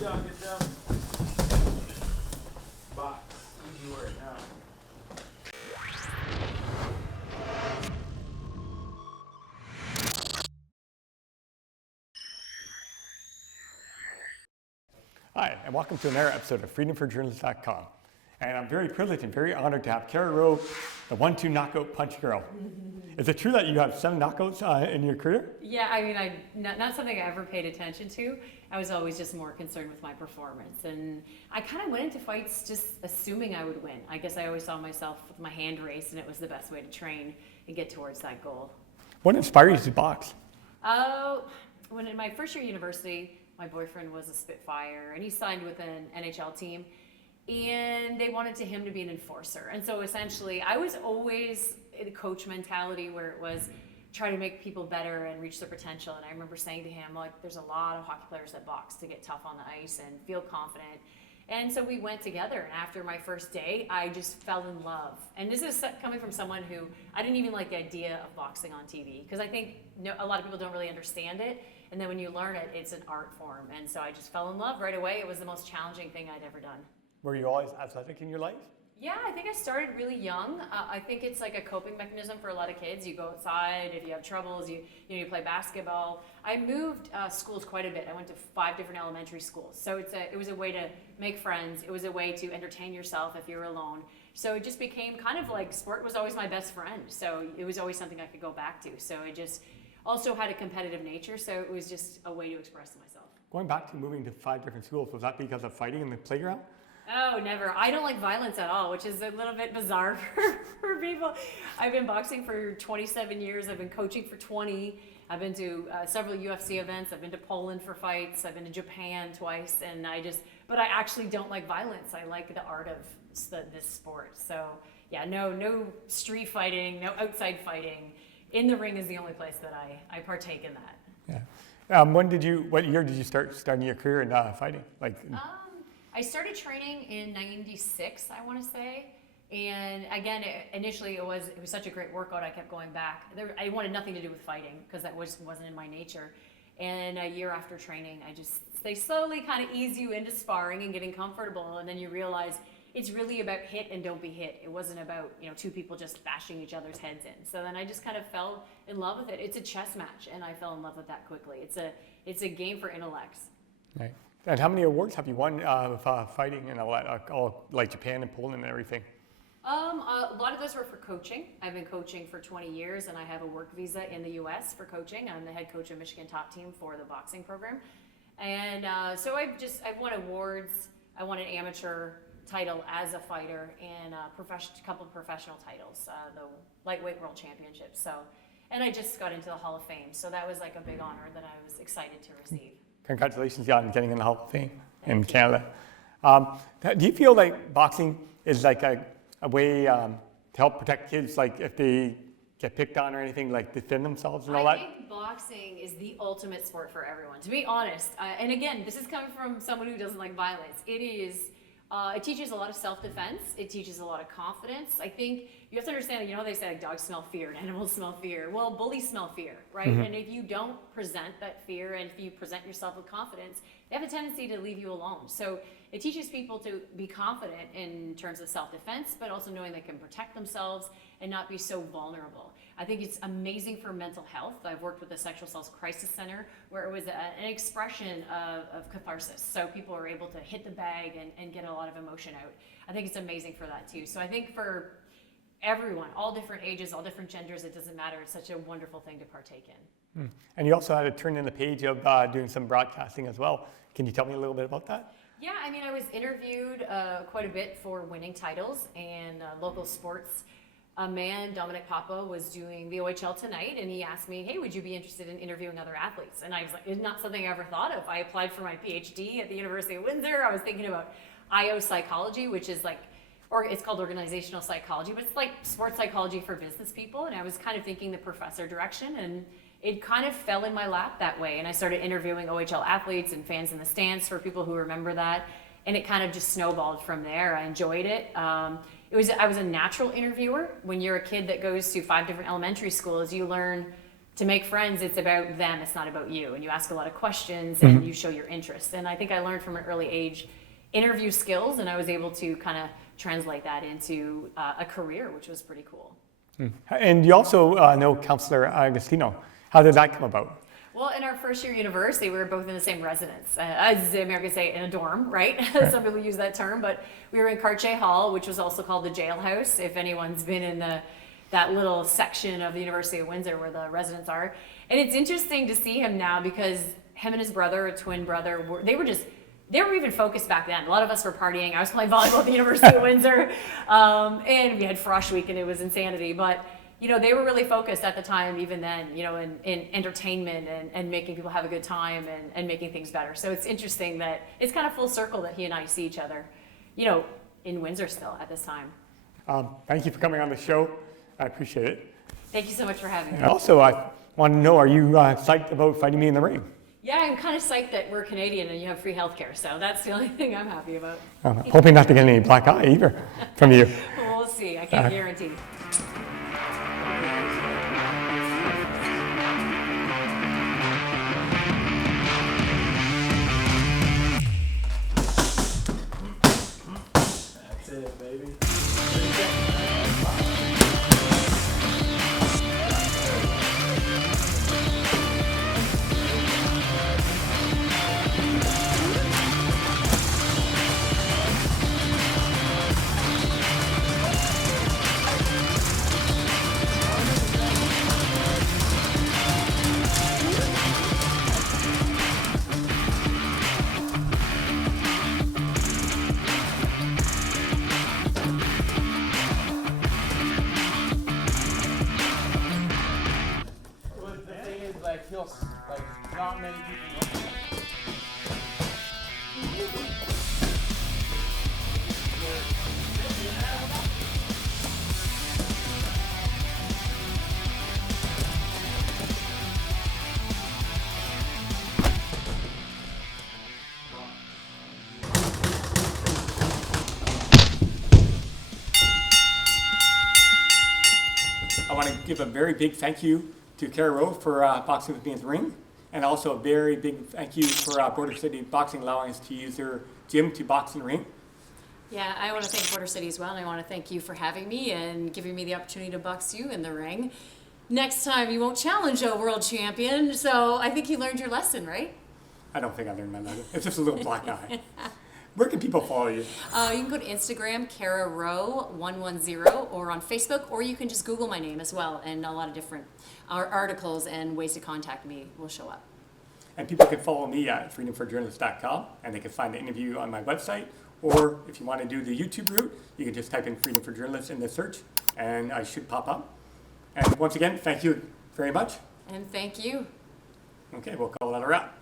down, get down. Box. Easy work now. Hi, and welcome to another episode of freedomforjournalists.com. And I'm very privileged and very honored to have Kara Ro, the 1-2 knockout punch girl. Is it true that you have 7 knockouts in your career? Yeah, I mean, not something I ever paid attention to. I was always just more concerned with my performance. And I kind of went into fights just assuming I would win. I guess I always saw myself with my hand raised, and it was the best way to train and get towards that goal. What inspired you to box? When in my first year at university, my boyfriend was a Spitfire, and he signed with an NHL team. And they wanted him to be an enforcer. And so essentially, I was always in a coach mentality where it was try to make people better and reach their potential. And I remember saying to him, like, there's a lot of hockey players that box to get tough on the ice and feel confident. And so we went together. And after my first day, I just fell in love. And this is coming from someone who, I didn't even like the idea of boxing on TV. Because I think a lot of people don't really understand it. And then when you learn it, it's an art form. And so I just fell in love right away. It was the most challenging thing I'd ever done. Were you always athletic in your life? Yeah, I think I started really young. I think it's like a coping mechanism for a lot of kids. You go outside, if you have troubles, you play basketball. I moved schools quite a bit. I went to 5 different elementary schools. So it was a way to make friends. It was a way to entertain yourself if you're alone. So it just became kind of like sport was always my best friend. So it was always something I could go back to. So it just also had a competitive nature. So it was just a way to express myself. Going back to moving to 5 different schools, was that because of fighting in the playground? Oh, never. I don't like violence at all, which is a little bit bizarre for people. I've been boxing for 27 years. I've been coaching for 20. I've been to several UFC events. I've been to Poland for fights. I've been to Japan twice. And but I actually don't like violence. I like the art of this sport. So yeah, no street fighting, no outside fighting. In the ring is the only place that I partake in that. Yeah. What year did you starting your career in fighting? I started training in '96, I want to say, and again, initially it was such a great workout. I kept going back. I wanted nothing to do with fighting because that wasn't in my nature. And a year after training, they slowly kind of ease you into sparring and getting comfortable, and then you realize it's really about hit and don't be hit. It wasn't about 2 people just bashing each other's heads in. So then I just kind of fell in love with it. It's a chess match, and I fell in love with that quickly. It's a game for intellects. Right. And how many awards have you won with fighting in all like Japan and Poland and everything? A lot of those were for coaching. I've been coaching for 20 years, and I have a work visa in the U.S. for coaching. I'm the head coach of Michigan top team for the boxing program. And so I've won awards. I won an amateur title as a fighter and a couple of professional titles, the Lightweight World Championship. And I just got into the Hall of Fame. So that was like a big honor that I was excited to receive. Congratulations on getting in the Hall of Fame in Canada. Do you feel like boxing is like a way to help protect kids, like if they get picked on or anything, like defend themselves and all that? I think boxing is the ultimate sport for everyone, to be honest. And again, this is coming from someone who doesn't like violence. It teaches a lot of self-defense. It teaches a lot of confidence. I think you have to understand, they say like dogs smell fear and animals smell fear. Well, bullies smell fear, right? Mm-hmm. And if you don't present that fear and if you present yourself with confidence, they have a tendency to leave you alone. So it teaches people to be confident in terms of self-defense, but also knowing they can protect themselves and not be so vulnerable. I think it's amazing for mental health. I've worked with the Sexual Assault Crisis Center where it was an expression of catharsis. So people are able to hit the bag and get a lot of emotion out. I think it's amazing for that too. So I think for everyone, all different ages, all different genders, it doesn't matter. It's such a wonderful thing to partake in. And you also had to turn in the page of doing some broadcasting as well. Can you tell me a little bit about that? Yeah, I mean, I was interviewed quite a bit for winning titles and local sports. A man, Dominic Papa, was doing the OHL tonight, and he asked me, hey, would you be interested in interviewing other athletes? And I was like, it's not something I ever thought of. I applied for my PhD at the University of Windsor. I was thinking about IO psychology, which is it's called organizational psychology, but it's like sports psychology for business people. And I was kind of thinking the professor direction, and it kind of fell in my lap that way. And I started interviewing OHL athletes and fans in the stands for people who remember that. And it kind of just snowballed from there. I enjoyed it. I was a natural interviewer. When you're a kid that goes to 5 different elementary schools, you learn to make friends, it's about them, it's not about you. And you ask a lot of questions and you show your interest. And I think I learned from an early age interview skills, and I was able to kind of translate that into a career, which was pretty cool. And you also know Counselor Agostino. How did that come about? Well, in our first year university, we were both in the same residence, as the Americans say, in a dorm, right? Some people use that term, but we were in Cartier Hall, which was also called the jailhouse, if anyone's been in that little section of the University of Windsor where the residents are. And it's interesting to see him now because him and his brother, a twin brother, they were even focused back then. A lot of us were partying. I was playing volleyball at the University of Windsor, and we had Frosh Week, and it was insanity. But they were really focused at the time, even then, in entertainment and making people have a good time and making things better. So it's interesting that it's kind of full circle that he and I see each other, in Windsor still at this time. Thank you for coming on the show. I appreciate it. Thank you so much for having me. And also, I want to know, are you psyched about fighting me in the ring? Yeah, I'm kind of psyched that we're Canadian and you have free healthcare, so that's the only thing I'm happy about. I'm hoping not to get any black eye either from you. We'll see. I can't guarantee. That's it, baby. Well, the thing is, not many people know. I want to give a very big thank you to Kara Ro for boxing with me in the ring, and also a very big thank you for Border City Boxing allowing us to use their gym to box in the ring. Yeah, I want to thank Border City as well, and I want to thank you for having me and giving me the opportunity to box you in the ring. Next time, you won't challenge a world champion, so I think you learned your lesson, right? I don't think I learned my lesson. It's just a little black eye. Where can people follow you? You can go to Instagram, Kara Ro 110, or on Facebook, or you can just Google my name as well, and a lot of different articles and ways to contact me will show up. And people can follow me at freedomforjournalists.com, and they can find the interview on my website. Or if you want to do the YouTube route, you can just type in Freedom for Journalists in the search, and I should pop up. And once again, thank you very much. And thank you. Okay, we'll call that a wrap.